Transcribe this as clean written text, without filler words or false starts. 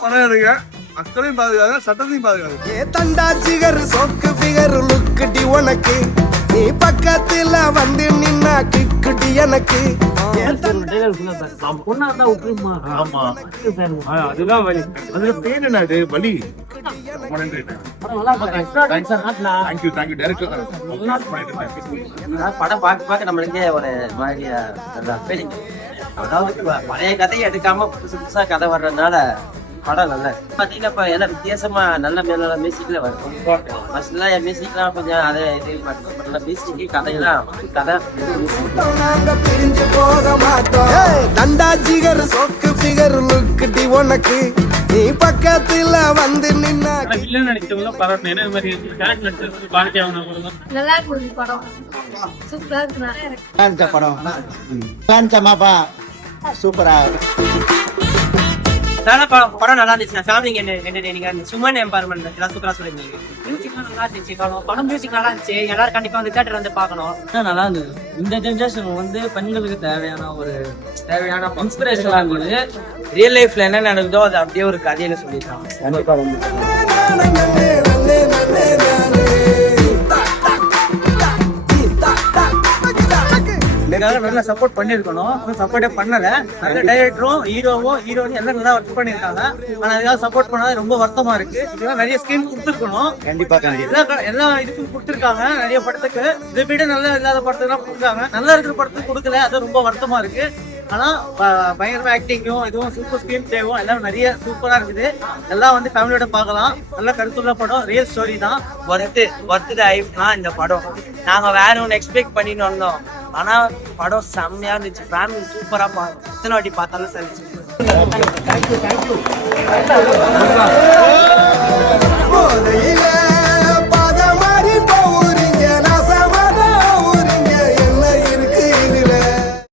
பணம் எடுங்க, மக்களையும் பாதுகாங்க, சட்டத்தையும் பாதுகாங்க. தண்டா ஜிகர் சோக்கு ஃபிகர் லுக்குடி உனக்கு, நீ பக்கத்துல வந்து நின்னா கிக்குடி எனக்கு. அதுதான் வலி. அதுல பேர் என்னது வலி. படம் பார்க்க நம்மளுக்கே ஒரு மாதிரியா அதாவது பழைய கதையை எடுக்காம புதுசு புதுசா கதை வர்றதுனால படம் நல்ல பாத்தீங்கன்னா இப்ப எல்லாம் வித்தியாசமா நல்ல மேல மியூசிக்ல வரும். ஃபர்ஸ்ட்லாம் என் மியூசிக்லாம் கொஞ்சம் அதே இது மட்டும் மியூசிக் கதையெல்லாம் கதை நாங்க பிரிஞ்சு போக மாட்டோம். தண்டா ஜிகர் சோக்கு ஃபிகர் லுக்குடி உனக்கு, நீ பக்கத்துல வந்து நின்னா. வில்லன் நடிச்சவங்க பரவாயில்ல. என்ன மாதிரி கேரக்டர் நடிச்சது பாரதியா நல்லா இருக்கு படம், சூப்பரா இருக்கு படம் சூப்பரா படம் நல்லா இருந்துச்சு. ஃபேமிலிக்கு என்ன சுமன் எம்பவர்மெண்ட் எல்லாம் சூப்பரா சொல்லியிருந்தீங்க. மியூசிக் நல்லா இருந்துச்சு. படம் மியூசிக் நல்லா இருந்துச்சு. எல்லாரும் கண்டிப்பா வந்து தியேட்டர் வந்து பார்க்கணும். நல்லா இருந்தது. இந்த ஜென்ரேஷன் வந்து பெண்களுக்கு தேவையான இன்ஸ்பிரேஷனா இருந்தது. ரியல் லைஃப்ல என்ன நடக்குதோ அது அப்படியே ஒரு கதையில சொல்லியிருக்காங்க. கண்டிப்பா நல்லா சப்போர்ட் பண்ணிருக்கணும். சப்போர்ட்டே பண்ணல. நல்ல டைரக்டரும் ஹீரோவும் ஹீரோவும் எல்லாம் நல்லா ஒர்க் பண்ணிருக்காங்க. ஆனா அதுக்காக சப்போர்ட் பண்ணாத ரொம்ப வருத்தமா இருக்கு. இதெல்லாம் நிறைய ஸ்கீம் கொடுத்துருக்கணும். கண்டிப்பா எல்லா இதுக்கும் கொடுத்துருக்காங்க. நிறைய படத்துக்கு இதை விட நல்லா இல்லாத படத்துக்கு கொடுத்தாங்க. நல்லா இருக்கிற படத்துக்கு கொடுக்கல. அது ரொம்ப வருத்தமா இருக்கு. ஆனா பயங்கரமா ஆக்டிங்கும் இதுவும் சூப்பர் ஸ்கிரீன் பிளேவும் எல்லாம் நிறைய சூப்பரா இருக்குது. எல்லாம் வந்து ஃபேமிலியோட பார்க்கலாம். நல்ல கருத்துள்ள படம். ரியல் ஸ்டோரி தான். ஒர்த்து ஆயிடுச்சுனா இந்த படம் நாங்க வேற ஒன்று எக்ஸ்பெக்ட் பண்ணிட்டு வந்தோம். ஆனா படம் செம்மையா இருந்துச்சு. ஃபேமிலி சூப்பரா எத்தனை வாட்டி பார்த்தாலும் சரி.